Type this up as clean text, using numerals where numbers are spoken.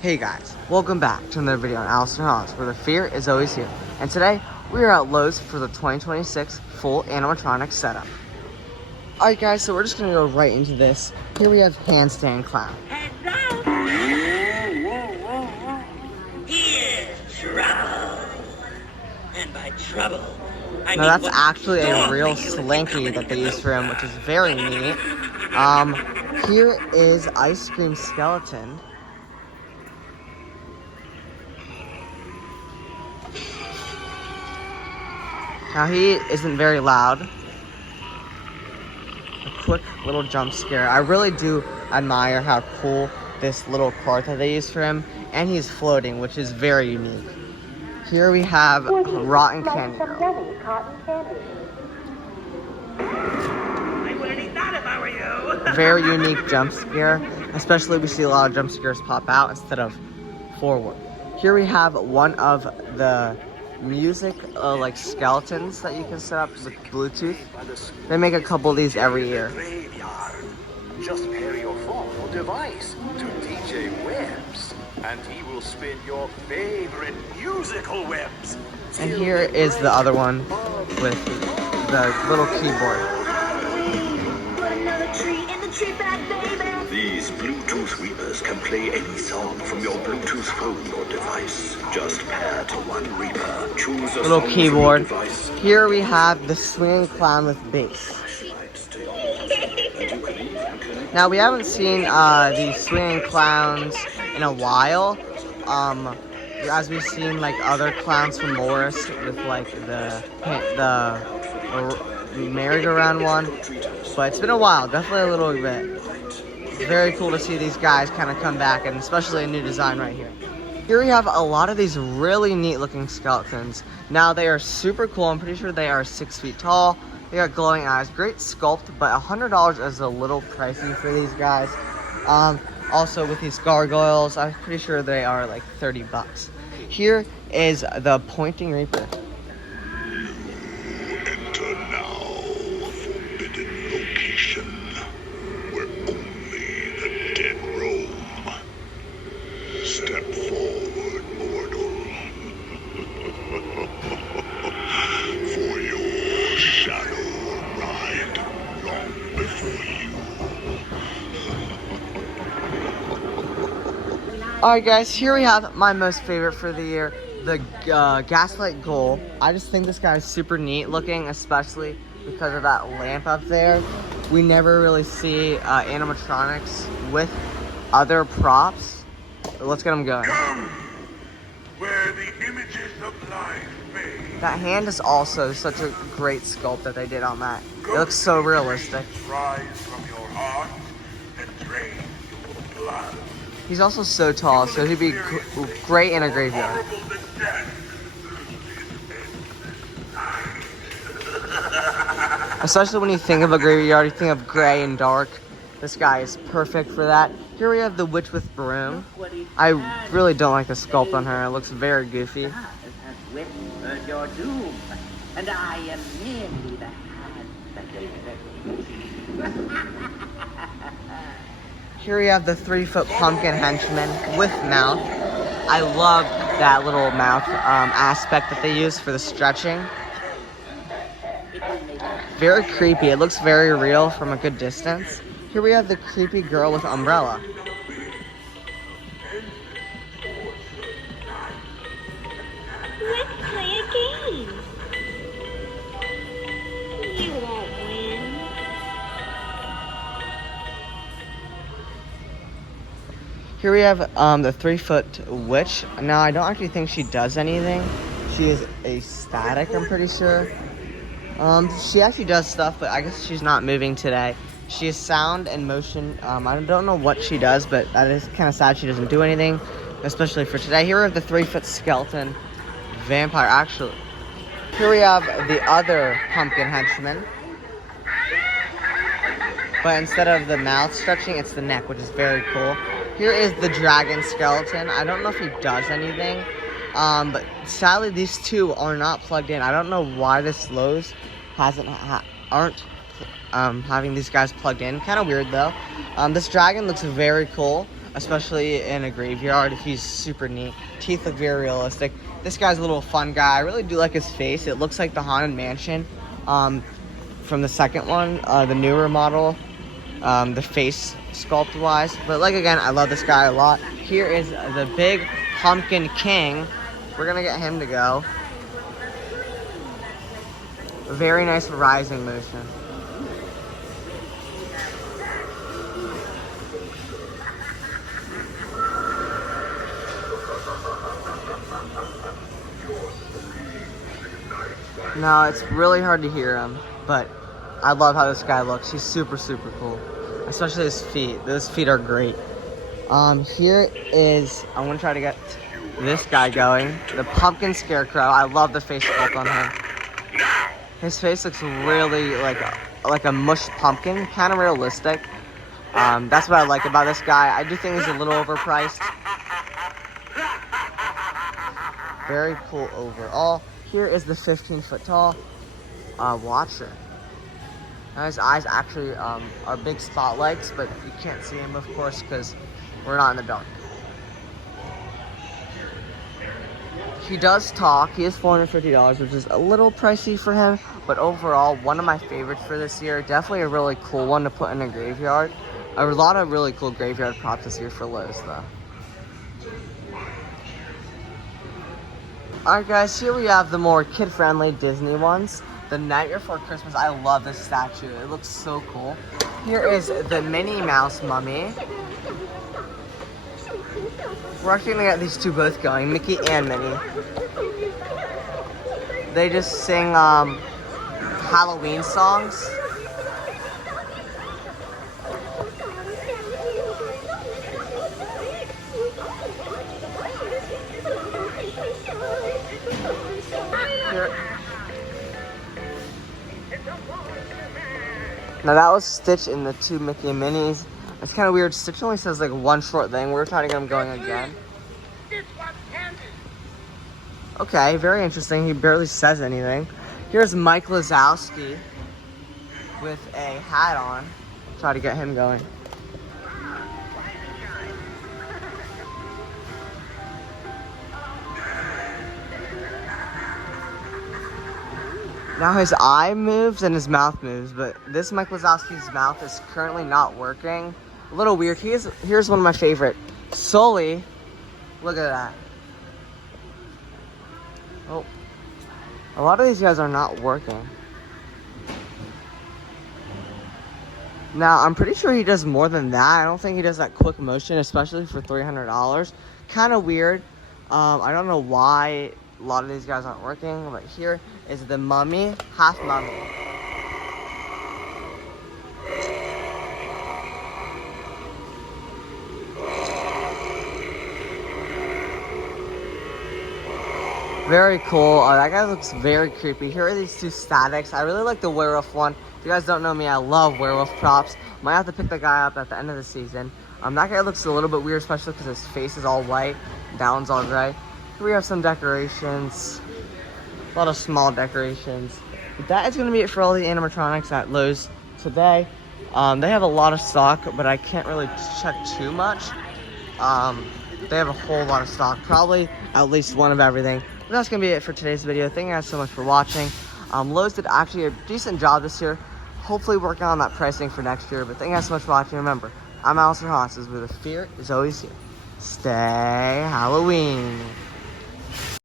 Hey guys, welcome back to another video on Allison House, where the fear is always here. And today, we are at Lowe's for the 2026 full animatronic setup. Alright guys, so we're just gonna go right into this. Here we have Handstand Clown. Here's trouble. And by trouble, I Now that's actually a real slinky that they use for him, which is very neat. Here is Ice Cream Skeleton. Now he isn't very loud. A quick little jump scare. I really do admire how cool this little cart that they use for him. And he's floating, which is very unique. Here we have Rotten Candy Girl. I wouldn't eat that if I were you. Very unique jump scare. Especially we see a lot of jump scares pop out instead of forward. Here we have one of the music like skeletons that you can set up with Bluetooth. They make a couple of these every year. Just pair your phone or device to DJ Webs, and he will spin your favorite musical webs. And here is the other one with the little keyboard. These Bluetooth Reapers can play any song from your Bluetooth phone or device. Just pair to one Reaper. Choose a Little song keyboard. from your device. Here we have the swinging clown with bass. Now we haven't seen these swinging clowns in a while. As we've seen like other clowns from Morris with like the merry-go-round one. But it's been a while, definitely a little bit. It's very cool to see these guys kind of come back, and especially a new design right here. Here we have a lot of these really neat looking skeletons. Now they are super cool. I'm pretty sure they are 6 feet tall. They got glowing eyes, great sculpt, but $100 is a little pricey for these guys. Also with these gargoyles, I'm pretty sure they are like 30 bucks. Here is the Pointing Reaper. Enter now, forbidden location, where only the dead roam. Step forward, mortal, for your shadow will ride long before you. Alright guys, here we have my most favorite for the year, the Gaslight Ghoul. I just think this guy is super neat looking, especially because of that lamp up there. We never really see animatronics with other props. Let's get him going. Come, where the images of life fade. That hand is also such a great sculpt that they did on that. It looks so realistic. Rise from your heart and drain your blood. He's also so tall, so he'd be great in a graveyard. Horrible than death. Especially when you think of a graveyard, you think of gray and dark. This guy is perfect for that. Here we have the Witch with Broom. I really don't like the sculpt on her. It looks very goofy. Has whispered your doom, and I am merely the hand that they Here we have the 3-foot pumpkin henchman with mouth. I love that little mouth aspect that they use for the stretching. Very creepy. It looks very real from a good distance. Here we have the creepy girl with umbrella. Let's play a game. You won't win. Here we have the 3-foot witch. Now I don't actually think she does anything. She is a static, I'm pretty sure. She actually does stuff, but I guess she's not moving today. She is sound and motion. I don't know what she does, but that is kind of sad she doesn't do anything, especially for today. Here we have the 3-foot skeleton vampire, actually. Here we have the other pumpkin henchman. But instead of the mouth stretching, it's the neck, which is very cool. Here is the dragon skeleton. I don't know if he does anything. But sadly, these two are not plugged in. I don't know why this Lowe's aren't having these guys plugged in. Kind of weird though. This dragon looks very cool. especially in a graveyard. He's super neat. Teeth look very realistic. This guy's a little fun guy. I really do like his face. It looks like the Haunted Mansion from the second one, the newer model, the face sculpt wise. But like again, I love this guy a lot. Here is the big Pumpkin King. We're gonna get him to go. Very nice rising motion. Now it's really hard to hear him, but I love how this guy looks. He's super, super cool. Especially his feet. Those feet are great. Here is, I'm gonna try to get this guy going. The Pumpkin Scarecrow. I love the face sculpt on him. His face looks really like a mushed pumpkin, kind of realistic. That's what I like about this guy. I do think he's a little overpriced. Very cool overall. Here is the 15-foot tall Watcher. Now his eyes actually are big spotlights, but you can't see him, of course, because we're not in the dark. He does talk. He is $450, which is a little pricey for him, but overall, one of my favorites for this year. Definitely a really cool one to put in a graveyard. A lot of really cool graveyard props this year for Lowe's, though. Alright guys, here we have the more kid-friendly Disney ones. The Nightmare Before Christmas, I love this statue. It looks so cool. Here is the Minnie Mouse mummy. We're actually gonna get these two both going, Mickey and Minnie. They just sing Halloween songs. Here. Now that was Stitch in the two Mickey and Minnies. It's kind of weird. Stitch only says like one short thing. We're trying to get him going again. Okay, very interesting. He barely says anything. Here's Mike Wazowski with a hat on. Try to get him going. Now his eye moves and his mouth moves, but this Mike Wazowski's mouth is currently not working. A little weird. Here's one of my favorite. Sully. Look at that. Oh. A lot of these guys are not working. Now, I'm pretty sure he does more than that. I don't think he does that quick motion, especially for $300. Kind of weird. I don't know why a lot of these guys aren't working, but here is the mummy, half mummy. Very cool. That guy looks very creepy. Here are these two statics. I really like the werewolf one. If you guys don't know me, I love werewolf props. Might have to pick the guy up at the end of the season. That guy looks a little bit weird, especially because his face is all white. That one's all gray. Here we have some decorations. A lot of small decorations. But that is going to be it for all the animatronics at Lowe's today. They have a lot of stock, but I can't really check too much. They have a whole lot of stock. Probably at least one of everything. But that's going to be it for today's video. Thank you guys so much for watching. Lowe's did actually a decent job this year. Hopefully working on that pricing for next year. But thank you guys so much for watching. Remember, I'm Alistair Haas, where the fear is always here. Stay Halloween.